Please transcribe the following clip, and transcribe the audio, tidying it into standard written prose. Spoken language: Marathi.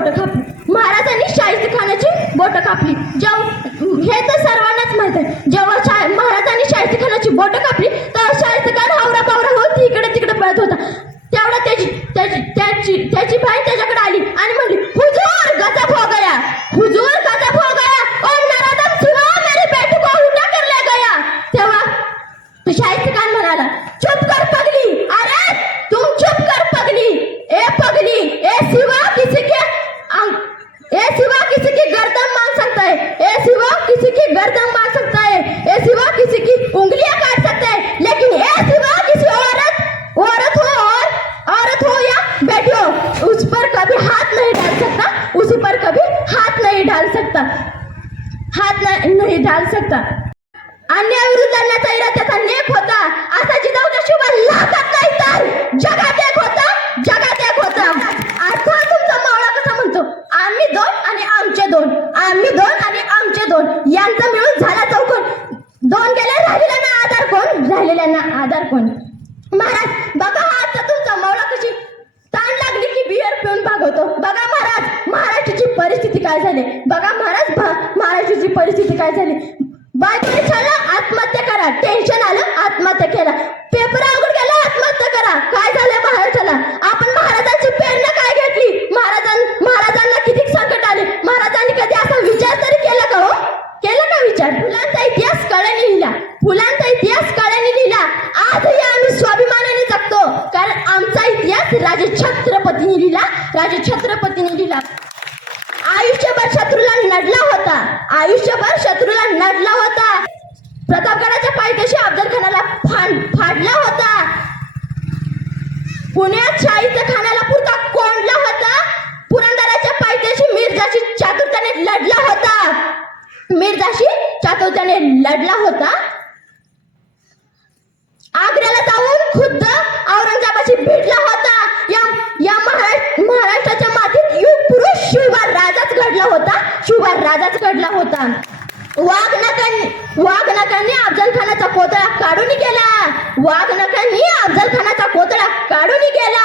बोटं कापली, महाराजांनी शाहिस्तेखानाची बोटं कापली. हे तर सर्वांनाच माहित आहे. जेव्हा महाराजांनी शाहिस्तेखानाची बोटं कापली तर शाहिस्तेखान हावरा बावरा होत इकडे तिकडे पळत होता. तेवढा त्याची बाई त्याच्याकडे आली आणि म्हणली, हुजूर गजब हो गया, हुजूर गजब हो गया और नरादम सिवा मेरे बेटे को उल्टा कर ले गया. तेव्हा तो शाहिस्तेखान म्हणाला, चुप कर पगली, अरे तुम चुप कर पगली, ए सिवा किसी की गर्दन मांग सकता है, ए सिवा किसी की गर्दन मांग सकता है, ए सिवा किसी की उंगलियां काट सकता है, लेकिन ए सिवा किसी औरत हो या बेटी हो, उस पर कभी हाथ नहीं डाल सकता, उसी पर कभी हाथ नहीं डाल सकता. अन्यायाविरुद्ध लढण्याचा इरादा त्याचा नेक होता. असा जिजाऊचा शुभ लाखात नाही तर जगात एक होता. आता तुमचा मावळा कसा म्हणतो, आम्ही दोन आणि आमचे दोन यांचा मिळून झाला चौकोन. दोन गेले, राहिलेल्यांना आधार कोण. महाराज बघा, आता तुमचा मावळा कशी ताण लागली की बियर पिऊन भागवतो. बघा महाराष्ट्राची परिस्थिती काय झाली. बघा महाराष्ट्राची परिस्थिती काय झाली. बायकोने छानला आत्महत्या करा, टेन्शन आलं आत्महत्या केला, पेपर अवघड गेला आत्महत्या करा. काय झालं महाराष्ट्राला. आपण महाराजांची प्रेरणा काय घेतली. महाराजांना किती संकट आले. महाराजांनी कधी असा विचार तरी केला का हो. केला का विचार. फुलांचा इतिहास काळ्याने लिहिला. आजही आम्ही स्वाभिमानाने जगतो, कारण आमचा इतिहास राजे छत्रपतींनी लिहिला. आयुष्यभर शत्रूला नडला होता. प्रतापगडाच्या पायथ्याशी अफजलखानाला फाडला होता. पुण्यात शाहिस्तेखानाला पुरता कोंडला होता. पुरंदराच्या पायथ्याशी मिर्जाशी चातुर्याने लढला होता. आग्र्याला जाऊन खुद्द औरंगजेबाशी भिडला होता. या महाराष्ट्राच्या मातीत युग पुरुष शिवबा राजाच घडला होता. वाघनखांनी अफजलखानाचा कोतळा काढून गेला.